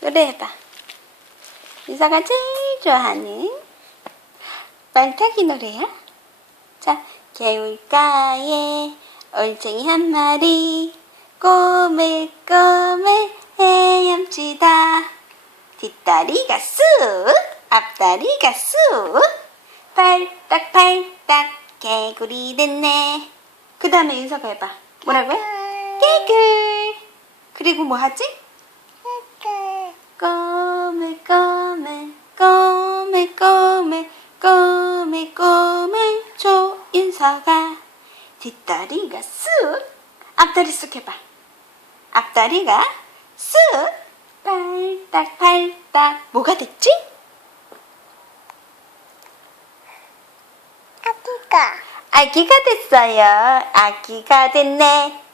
노래해봐. 윤서가 제일 좋아하는 말타기 노래야. 자, 개울가에 올챙이 한 마리 꼬물꼬물 헤엄치다. 뒷다리가 쑥 앞다리가 쑥 팔딱팔딱 개구리 됐네. 그 다음에 윤서가 해봐. 뭐라고요? 개굴. 그리고 뭐 하지? 꼬물꼬물 꼬물꼬물 꼬물꼬물 조윤서가 뒷다리가 쑥 앞다리 쑥 해봐. 앞다리가 쑥 팔딱팔딱 뭐가 됐지? 아기가 됐어요. 아기가 됐네.